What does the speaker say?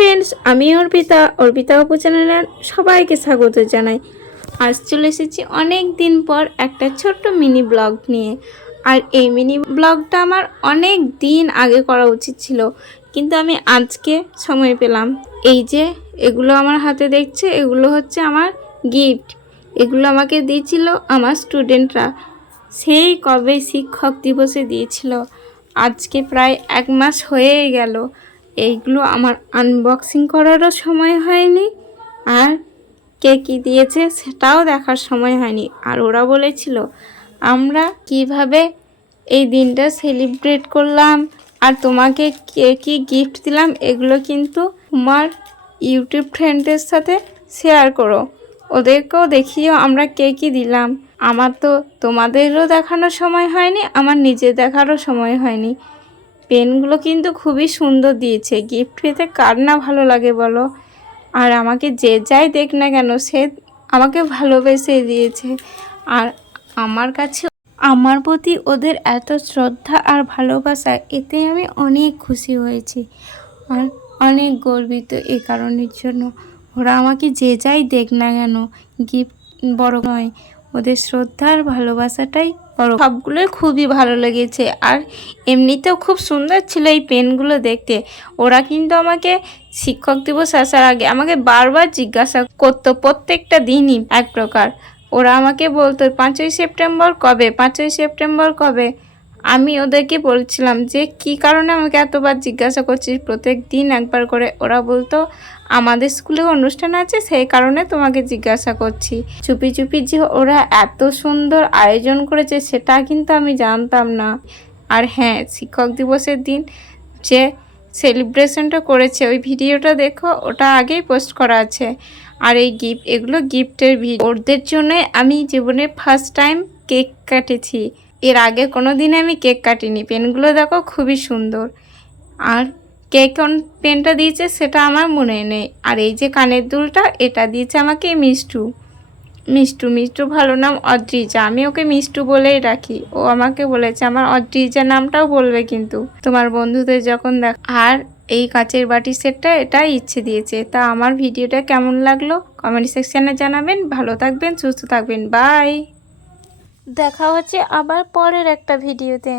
Friends আমি অর্পিতা অর্পিতা অপু চ্যানেলে সবাইকে স্বাগত জানাই। আজ চলে এসেছি অনেক দিন পর একটা ছোট্ট মিনি ব্লগ নিয়ে। আর এই মিনি ব্লগটা আমার অনেক দিন আগে করা উচিত ছিল, কিন্তু আমি আজকে সময় পেলাম। এই যে, এগুলো আমার হাতে দেখছে, এগুলো হচ্ছে আমার গিফট এগুলো আমাকে দিয়েছিল আমার স্টুডেন্টরা সেই কবে শিক্ষক দিবসে দিয়েছিল। আজকে প্রায় এক মাস হয়ে গেল। এইগুলো আমার আনবক্সিং করারও সময় হয়নি। আর কে কী দিয়েছে সেটাও দেখার সময় হয়নি। আর ওরা বলেছিল, আমরা কীভাবে এই দিনটা সেলিব্রেট করলাম, আর তোমাকে কে কী গিফট দিলাম, এগুলো কিন্তু তোমার ইউটিউব ফ্রেন্ডের সাথে শেয়ার করো। ওদেরকেও দেখিও আমরা কে কী দিলাম। আমার তো তোমাদেরও দেখানোর সময় হয়নি, আমার নিজে দেখারও সময় হয়নি। পেনগুলো কিন্তু খুবই সুন্দর দিয়েছে। গিফট পেতে কার না ভালো লাগে বলো? আর আমাকে যে যাই দেখ না কেন, সে আমাকে ভালোবেসে দিয়েছে। আর আমার কাছে, আমার প্রতি ওদের এত শ্রদ্ধা আর ভালোবাসা, এতে আমি অনেক খুশি হয়েছি। আর অনেক গর্বিত এ কারণের জন্য। ওরা আমাকে যে যাই দেখ না কেন গিফট বড় নয়, ওদের শ্রদ্ধা আর ভালোবাসাটাই সবগুলোই খুবই ভালো লেগেছে। আর এমনিতেও খুব সুন্দর ছিল এই পেনগুলো দেখতে। ওরা কিন্তু আমাকে শিক্ষক দিবস আসার আগে আমাকে বারবার জিজ্ঞাসা করতো প্রত্যেকটা দিনই এক প্রকার। ওরা আমাকে বলতো, পাঁচই সেপ্টেম্বর কবে? পাঁচই সেপ্টেম্বর কবে? আমি ওদেরকে বলছিলাম যে, কি কারণে আমাকে এতবার জিজ্ঞাসা করছিস? প্রত্যেক দিন একবার করে। ওরা বলতো, আমাদের স্কুলে অনুষ্ঠান আছে, সেই কারণে তোমাকে জিজ্ঞাসা করছি। চুপি চুপি যে ওরা এত সুন্দর আয়োজন করেছে, সেটা কিন্তু আমি জানতাম না। আর হ্যাঁ শিক্ষক দিবসের দিন যে সেলিব্রেশনটা করেছে, ওই ভিডিওটা দেখো, ওটা আগেই পোস্ট করা আছে। আর এই গিফট, এগুলো গিফটের ভিডিও। ওদের জন্যই আমি জীবনে ফার্স্ট টাইম কেক কাটেছি। এর আগে কোনো দিনে আমি কেক কাটিনি। পেনগুলো দেখো খুবই সুন্দর। আর কে কোন পেনটা দিয়েছে সেটা আমার মনে নেই। আর এই যে কানের দুলটা, এটা দিয়েছে আমাকে মিষ্টু। মিষ্টু মিষ্টু ভালো নাম অদ্রিজা। আমি ওকে মিষ্টু বলেই রাখি। ও আমাকে বলেছে, আমার অদ্রিজা নামটাও বলবে কিন্তু। তোমার বন্ধুদের যখন দেখ আর এই কাঁচের বাটি সেটটা এটাই ইচ্ছে দিয়েছে। তা আমার ভিডিওটা কেমন লাগল? কমেন্ট সেকশানে জানাবেন। ভালো থাকবেন, সুস্থ থাকবেন। বাই! দেখা হচ্ছে আবার পরের একটা ভিডিওতে।